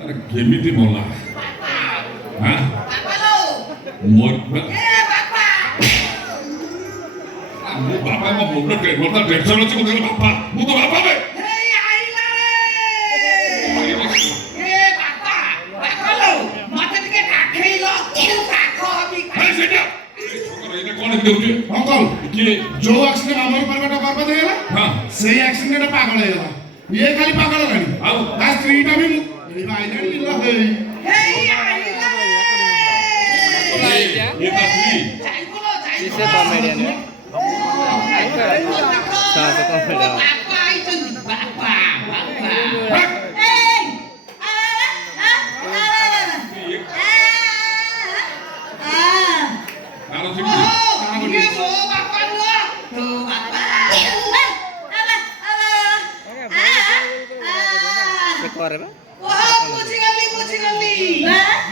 ଆରେ କେମିତି ମଲା ହାଁ ମୋ ବାପା ମୋ ମୁଣ୍ଡ ଟେନସନ୍ ଅଛି ମୁଁ ବାପା ମୁଁ ତ ବାପା ବେ जो एक्सीडेंट आम परिवार बर्बाद होगा से एक्सीडेंट पागल होगा ये खाली पागल होगा स्त्रीटा भी कॉमेडियन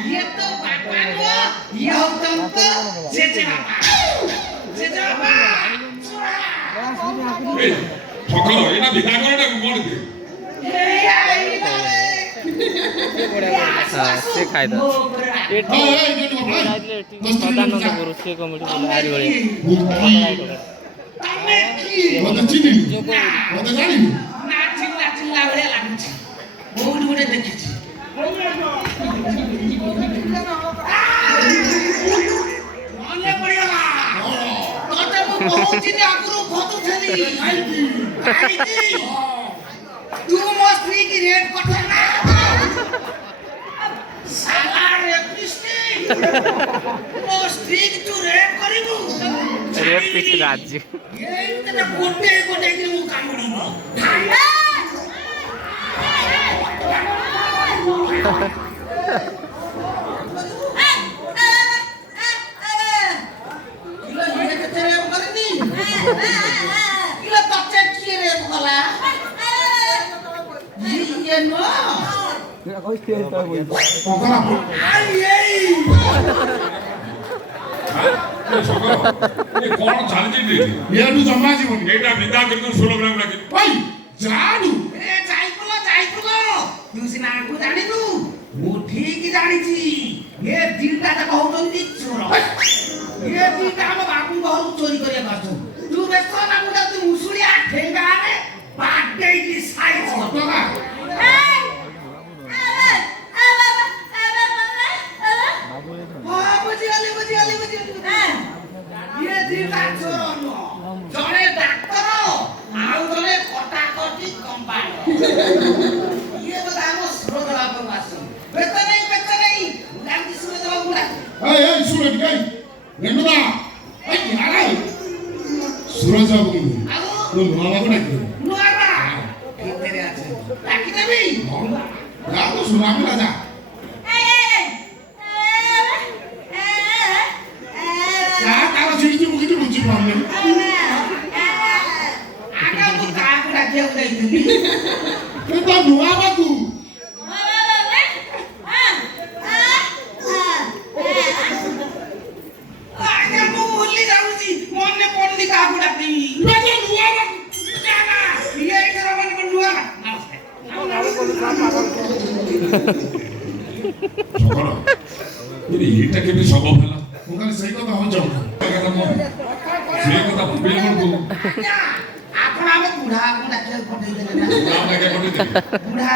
ये तो पापा हुआ ये होतम तो जेजे बाबा ए ठकरो एना बिना करे ना कोन दे से खाइ द एटी सदानंद गुरु से कमेडी भारी बढी मते चिनी मते जानी ना चिल्ला भले लाଗୁଛି ବହୁତ ଗୁଡେ ଦେଖିଛି ମନେ ପଡିଗଲା ତତେ ମୁଁ ବହୁତ ଦିନ ଆଗରୁ ଖୋଜୁଥିଲି ତୁ ମୋ ସ୍ତ୍ରୀ କି ରେଟ୍ କଥା ନା ସାଲା ରେପିଷ୍ଟି ମୋ ସ୍ତ୍ରୀ କି ତୁ ରେଟ୍ କରିବୁ ରେପିଷ୍ଟ ରାଜି ଏଇଟା ଗୋଟେ ଗୋଟେ କି ମୁଁ କାମୁଡ଼ିବି କଣ ଚାଲିଛି ଏଠୁ ଜମା ଯିବନି ଏଇଟା ବିଦା କରିକି 16 ଗ୍ରାମ ଲାଗି ଭାଇ ଜାଣୁ ତୁ ସିନା ଆକୁ ଜାଣିନୁ ମୁଁ ଠିକ ଜାଣିଛି ଏ ଦିଟା ଯାକ ହଉଛନ୍ତି ଚୋର ଏ ଦିଟା ଆମ ବାବୁଙ୍କ ଘରକୁ ଚୋରି କରିବାକୁ ଆସୁଛନ୍ତି ତୁ ବ୍ୟସ୍ତ ନା ମୁଁ ଯାଉଛି ମୁସୁଳିଆ ଠେଙ୍ଗାରେ ବାଡେଇକି ସାଇଜ କରିଦେବା ବୁଝିଗଲି ଏ ଦିଟା ଚୋର ନୁହଁ ଜଣେ ଡାକ୍ତର ଆଉ ଜଣେ କଟାକଟି କମ୍ପାଉଣ୍ଡର ये तो दामो सूरज बाबू वासु बेटा नहीं गांधी सूरज बाबू ना ए सूरज गई नेनुदा ए यार सूरज बाबू तो नुआ बाबू ना नुआ बा तेरे আছে ताकि देबी ना तो सुनामी राजा क्या तारा चिड़ी मुकी तो मुची पाने आगा मु काकू डाके उदैଥିଲି तो नुआ बाबू आगा मु भूली जाउची मने पड़ली काकू डाकी बेटा नुआ बाबू जाना ये इधर मन को नुआ ଛକର ଏଇଟା କେମିତି ସମ୍ଭବ ହେଲା ମୁଁ ଖାଲି ସେଇ କଥା ହଉଛ ସେ କଥା ଭାବିଲେ କଣ ଆପଣ ଆମ ବୁଢାକୁ ଡାକିବାକୁ ପଠେଇଦେଲେ ନା ବୁଢା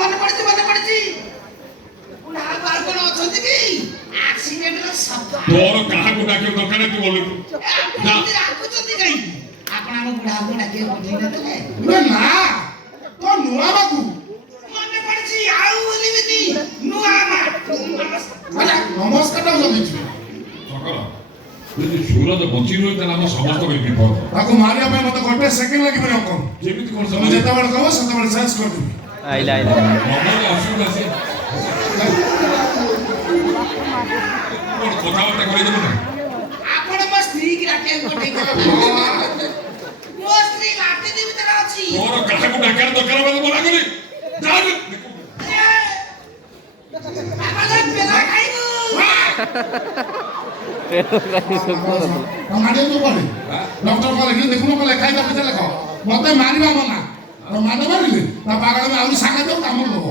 ମନେ ପଡିଛି ବୁଢା ଆଉ କଣ ଅଛନ୍ତି କି ଆକ୍ସିଡେଣ୍ଟର ଶବ୍ଦ ତୋର କାହାକୁ ଡାକିବାକୁ ଦରକାର ତୁ ବୋଲୁ ଡାକୁଛନ୍ତି କାଇଁ ଆପଣ ଆମ ବୁଢାକୁ ଡାକିବାକୁ ପଠେଇଦେଲେ ନା ତ नुआ बाबू ମନେ ପଡିଛି ଆଉ ବୋଲିବିନି ନୂଆ ମା ନମସ୍କାର ଜଗିଛୁ ଛକର ଯଦି ସୁରଜ ବଞ୍ଚି ରହି ତାହେଲେ ଆମ ସମସ୍ତ ପାଇଁ ବିପଦ ତାକୁ ମାରିବା ପାଇଁ ମତେ ଗୋଟେ ସେକେଣ୍ଡ ଲାଗିବନି ଅକମ ଯେମିତି କଣ ତମେ ଯେତେବେଳେ କହିବ ସେତେବେଳେ ଚେଞ୍ଜ କରିଦେବି ଆଇଲା ମନରେ ଅସୁବିଧା ଅଛି କଥାବାର୍ତ୍ତା କରିଦେବୁ ନା ଆପଣ ମୋ ସ୍ତ୍ରୀ କି ଡାକିବାକୁ ପଠେଇଦେଲେ ମୋ ସ୍ତ୍ରୀ ଲାଟିନି ଭିତରେ ଅଛି ତୋର କାହାକୁ ଡାକିବାର ଦରକାର ବୋଲି ମନା କଲି ପେଲା ଖାଇବୁ ମାରିବା ତୁ ପଡେ ଡକ୍ଟର କଲେ କି ଦେଖୁନ କଲେ ଖାଇବା କେତେ ଲେଖ ମତେ ମାରିବା ମନା मान मारे पागल में आउरी सांगा दो काम लो